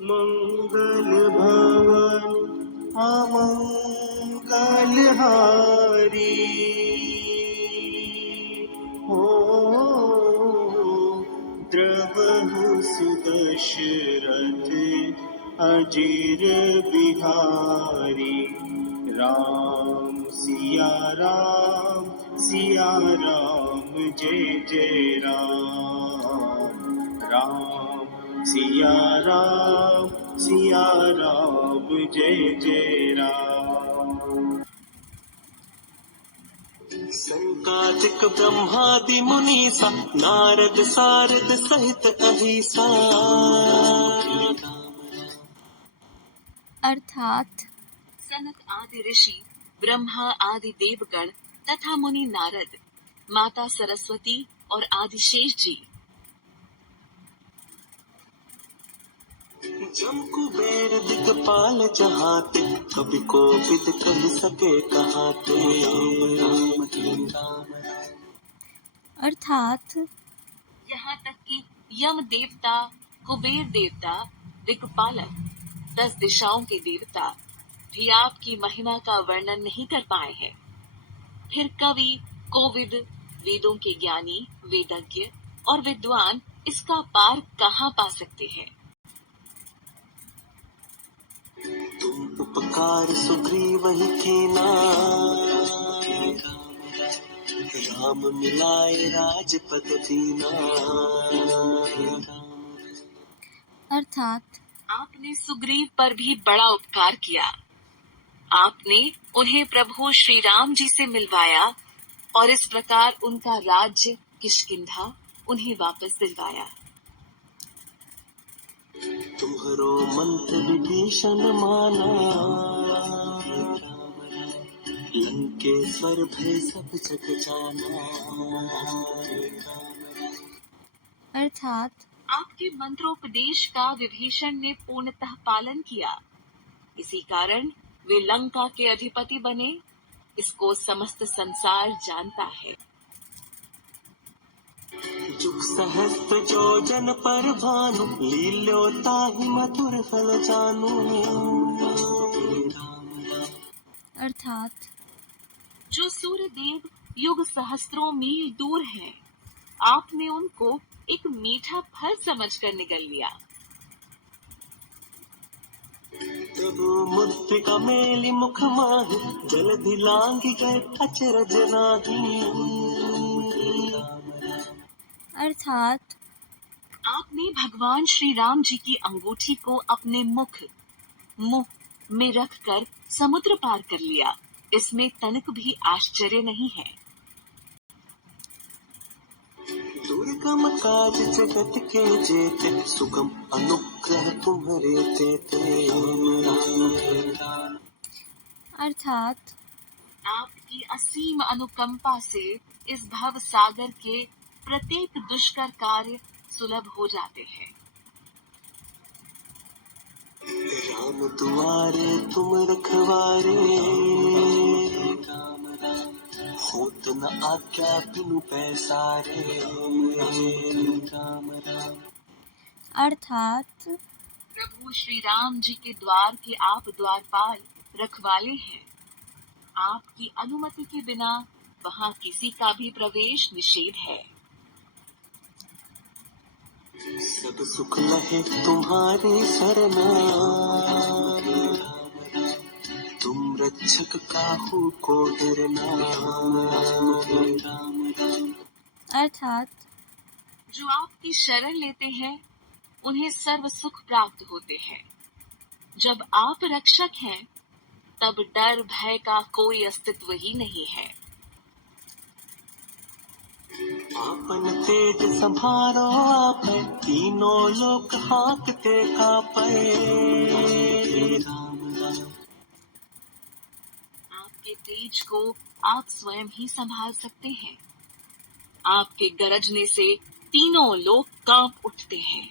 मंगल भवन अमंगल हारी हो द्रवहु सुदशरथ अजिर बिहारी राम सिया राम जय जय राम राम सिया राम जय जय राम। संकादिक ब्रह्मादि मुनीसा नारद सारद सहित अहिसा। अर्थात सनक आदि ऋषि, ब्रह्मा आदि देवगण तथा मुनि नारद, माता सरस्वती और आदिशेष जी। जम कुबेर दिगपाल जहाते कवि को विद कह सके कहाते। अर्थात यहाँ तक कि यम देवता, कुबेर देवता, दिक्पालक, 10 दिशाओं के देवता भी आपकी महिमा का वर्णन नहीं कर पाए हैं। फिर कवि, कोविद, वेदों के ज्ञानी, वेदज्ञ और विद्वान इसका पार कहाँ पा सकते हैं। तुम उपकार सुग्रीव ही कीना राम मिलाए राजपद दीना। अर्थात आपने सुग्रीव पर भी बड़ा उपकार किया। आपने उन्हें प्रभु श्री राम जी से मिलवाया और इस प्रकार उनका राज्य किष्किंधा उन्हें वापस दिलवाया। तुम्हारो मंत्र विभीषण माना लंकेश्वर भय सब जग जाना। अर्थात आपके मंत्रोपदेश का विभीषण ने पूर्णतः पालन किया, इसी कारण वे लंका के अधिपति बने। इसको समस्त संसार जानता है। जुग सहस्त्र जो जन पर भानु लील्योता ही मधुर फल जानू। अर्थात जो सूर्य देव युग सहस्त्रों मील दूर हैं, आपने उनको एक मीठा फल समझकर निगल लिया। तब मुद्रिका मेली मुख माहि जलधि लांघि गए अचरज नाही। अर्थात आपने भगवान श्री राम जी की अंगूठी को अपने मुंह में रखकर समुद्र पार कर लिया। इसमें तनिक भी आश्चर्य नहीं है। दुर्गम काज जगत के जेते सुगम अनुग्रह तुम्हारे तेते। अर्थात आपकी असीम अनुकंपा से इस भव सागर के प्रत्येक दुष्कर कार्य सुलभ हो जाते हैं। राम दुआरे तुम रखवारे होत न आज्ञा बिनु पैसारे। अर्थात प्रभु श्री राम जी के द्वार के आप द्वारपाल रखवाले हैं। आपकी अनुमति के बिना वहाँ किसी का भी प्रवेश निषेध है। सब सुख लहे तुम्हारे सरना तुम रक्षक काहू को डरना। अर्थात जो आपकी शरण लेते हैं उन्हें सर्व सुख प्राप्त होते हैं। जब आप रक्षक हैं तब डर भय का कोई अस्तित्व ही नहीं है। आपन तेज संभारो आप तीनों लोक हाँकते कापे। आपके तेज को आप स्वयं ही संभाल सकते हैं। आपके गरजने से तीनों लोग कांप उठते हैं।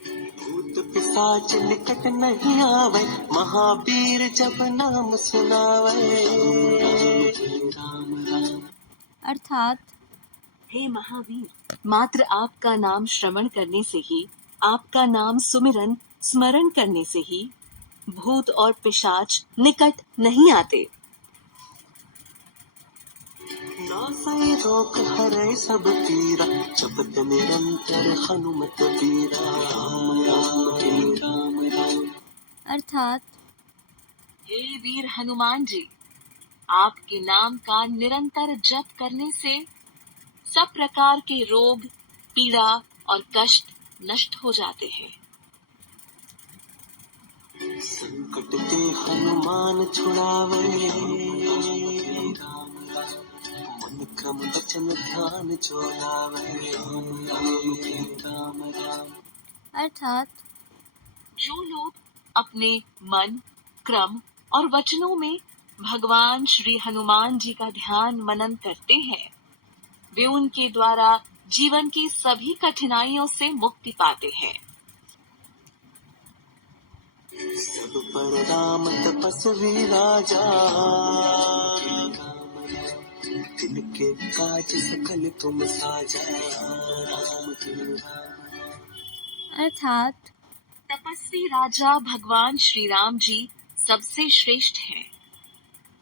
भूत पिशाच निकट नहीं आवे महावीर जब नाम सुनावे। अर्थात हे महावीर, मात्र आपका नाम श्रवण करने से ही आपका नाम सुमिरन स्मरण करने से ही भूत और पिशाच निकट नहीं आते। नासै रोग हरै सब पीरा जपत निरंतर हनुमत बीरा राम राम राम राम। अर्थात हे वीर हनुमान जी, आपके नाम का निरंतर जप करने से सब प्रकार के रोग, पीड़ा और कष्ट नष्ट हो जाते हैं। संकट ते हनुमान छुड़ावे मन क्रम वचन ध्यान जो लावे राम राम। अर्थात जो लोग अपने मन, क्रम और वचनों में भगवान श्री हनुमान जी का ध्यान मनन करते हैं, वे उनके द्वारा जीवन की सभी कठिनाइयों से मुक्ति पाते हैं। सब पर राम तपस्वी राजा तिनके काज सकल तुम साजा राम राम। अर्थात तपस्वी राजा भगवान श्री राम जी सबसे श्रेष्ठ हैं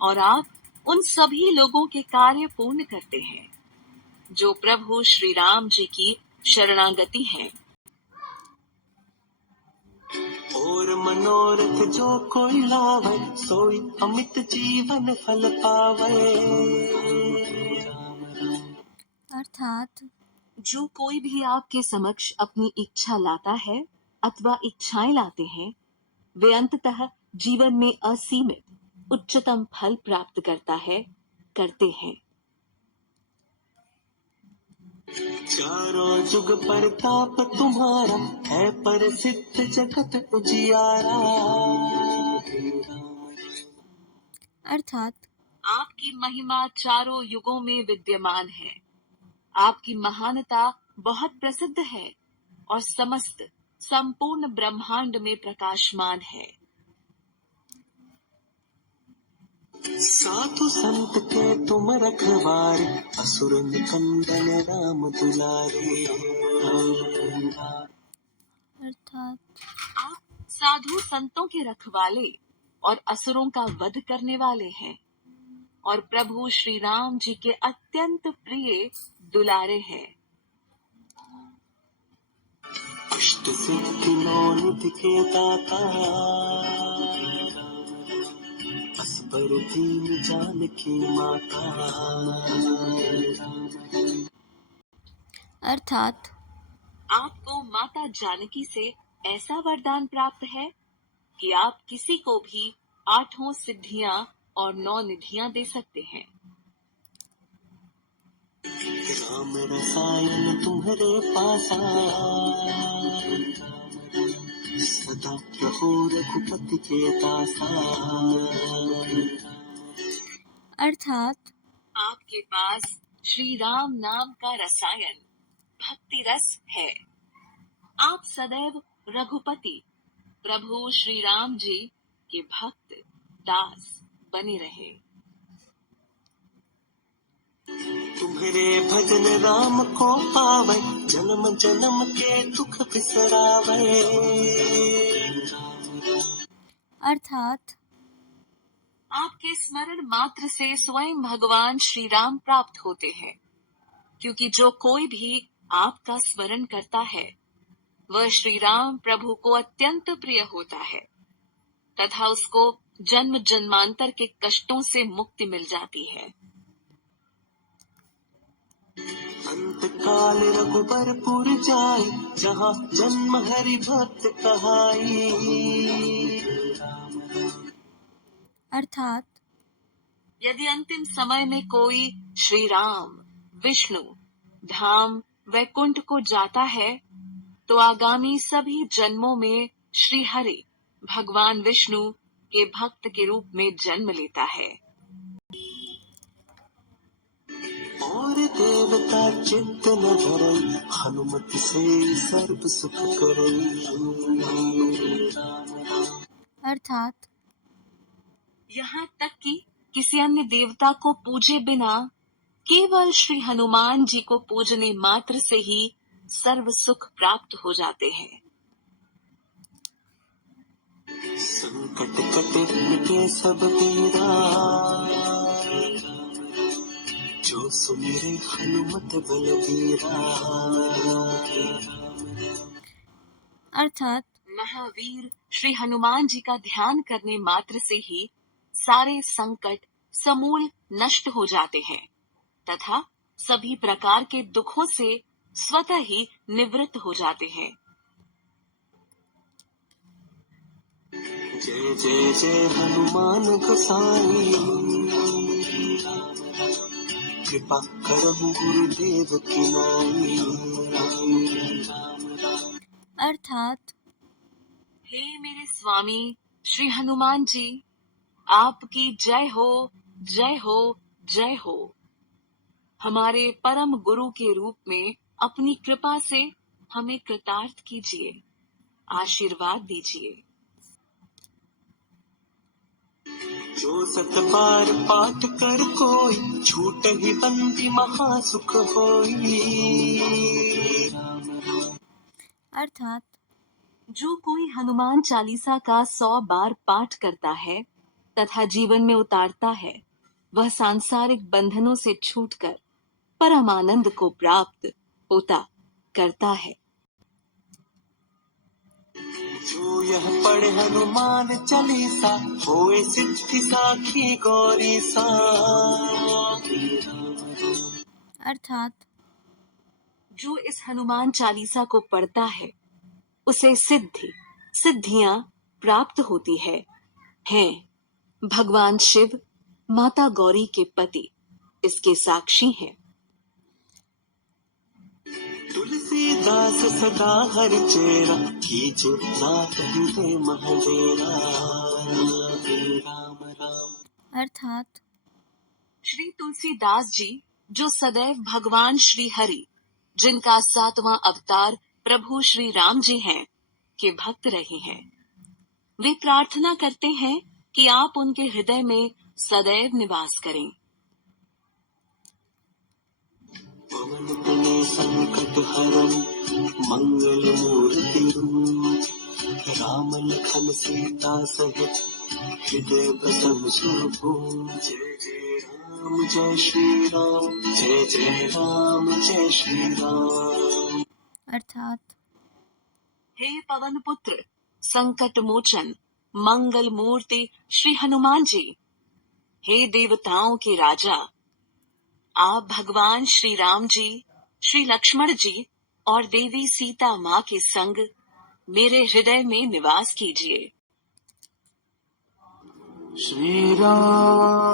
और आप उन सभी लोगों के कार्य पूर्ण करते हैं जो प्रभु श्री राम जी की शरणागति हैं। और मनोरथ जो कोई लावे सोई अमित जीवन फल पावे। अर्थात जो कोई भी आपके समक्ष अपनी इच्छा लाता है अथवा इच्छाएं लाते हैं, वे अंततः जीवन में असीमित उच्चतम फल प्राप्त करते हैं। चारों जुग परताप तुम्हारा है प्रसिद्ध जगत उजियारा। अर्थात आपकी महिमा चारों युगों में विद्यमान है। आपकी महानता बहुत प्रसिद्ध है और समस्त संपूर्ण ब्रह्मांड में प्रकाशमान है। साधु संत के तुम रखवारे असुर निकंदन राम दुलारे। अर्थात आप साधु संतों के रखवाले और असुरों का वध करने वाले हैं और प्रभु श्री राम जी के अत्यंत प्रिय दुलारे हैं। अष्ट सिद्धि नौ निधि के दाता असबर दीन जानकी माता। अर्थात आपको माता जानकी से ऐसा वरदान प्राप्त है कि आप किसी को भी 8 सिद्धियां और 9 निधियां दे सकते हैं। राम रसायन तुम्हारे पासा सदा रहो रघुपति के दासा। अर्थात आपके पास श्री राम नाम का रसायन भक्ति रस है। आप सदैव रघुपति प्रभु श्री राम जी के भक्त दास बने रहे। तुम्हारे भजन राम को पावे जन्म जन्म के दुख बिसरावे। अर्थात आपके स्मरण मात्र से स्वयं भगवान श्री राम प्राप्त होते हैं, क्योंकि जो कोई भी आपका स्मरण करता है वह श्री राम प्रभु को अत्यंत प्रिय होता है तथा उसको जन्म जन्मांतर के कष्टों से मुक्ति मिल जाती है। अंत काल रघुबरपुर जाई जहाँ जन्म हरि भक्त कहाई। अर्थात यदि अंतिम समय में कोई श्री राम विष्णु धाम वैकुंठ को जाता है तो आगामी सभी जन्मों में श्री हरि भगवान विष्णु के भक्त के रूप में जन्म लेता है। और देवता चित्त न धरई हनुमत से सर्व सुख करई। अर्थात यहाँ तक कि किसी अन्य देवता को पूजे बिना केवल श्री हनुमान जी को पूजने मात्र से ही सर्व सुख प्राप्त हो जाते हैं। संकट कटे मिटे सब पीरा, जो सुमिरे हनुमत बलबीरा। अर्थात महावीर श्री हनुमान जी का ध्यान करने मात्र से ही सारे संकट समूल नष्ट हो जाते हैं तथा सभी प्रकार के दुखों से स्वतः ही निवृत्त हो जाते हैं। जय जय जय हनुमान गोसाई, कृपा करहु गुरुदेव की नाई। अर्थात हे मेरे स्वामी श्री हनुमान जी, आपकी जय हो, जय हो, जय हो। हमारे परम गुरु के रूप में अपनी कृपा से हमें कृतार्थ कीजिए, आशीर्वाद दीजिए। जो सत बार पाठ कर कोई, छूट ही बंदी महासुख होई। अर्थात जो कोई हनुमान चालीसा का 100 बार पाठ करता है तथा जीवन में उतारता है, वह सांसारिक बंधनों से छूटकर परमानंद को प्राप्त होता करता है। जो यह पढ़े हनुमान चालीसा, होए सिद्धि साखी गौरी सा। अर्थात जो इस हनुमान चालीसा को पढ़ता है, उसे सिद्धियां प्राप्त होती है। हैं भगवान शिव माता गौरी के पति इसके साक्षी हैं। तुलसीदास सदा हर चेरा, कीजे नाथ हृदय महडेरा। राम राम। अर्थात श्री तुलसीदास जी जो सदैव भगवान श्री हरि, जिनका 7वां अवतार प्रभु श्री राम जी हैं, के भक्त रहे हैं, वे प्रार्थना करते हैं कि आप उनके हृदय में सदैव निवास करें। पवन तनय संकट हरन, मंगल मूर्ति रूप। राम लखन सीता सहित, हृदय बसहु सुरभूप। जय जय राम जय श्री राम, जय जय राम जय श्री राम। अर्थात हे पवन पुत्र, संकट मोचन, मंगल मूर्ति श्री हनुमान जी, हे देवताओं के राजा, आप भगवान श्री राम जी, श्री लक्ष्मण जी और देवी सीता माँ के संग मेरे हृदय में निवास कीजिए। श्री राम